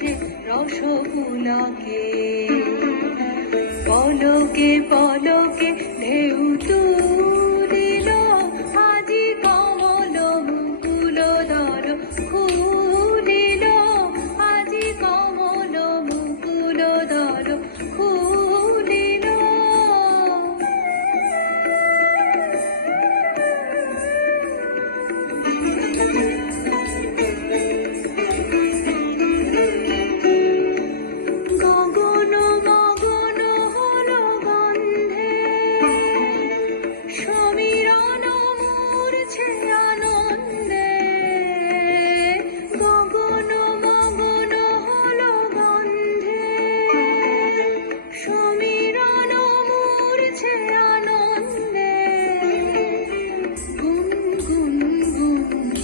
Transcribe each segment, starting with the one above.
সে রসগুলাকে পলকে পল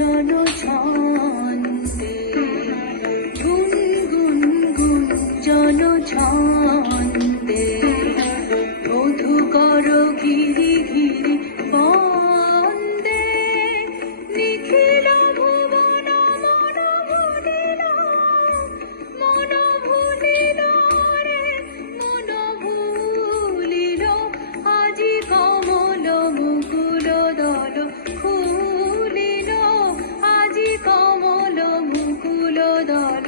জনছন্দে ধুম গুন গুন জনছন্দে কর গিরি গিরি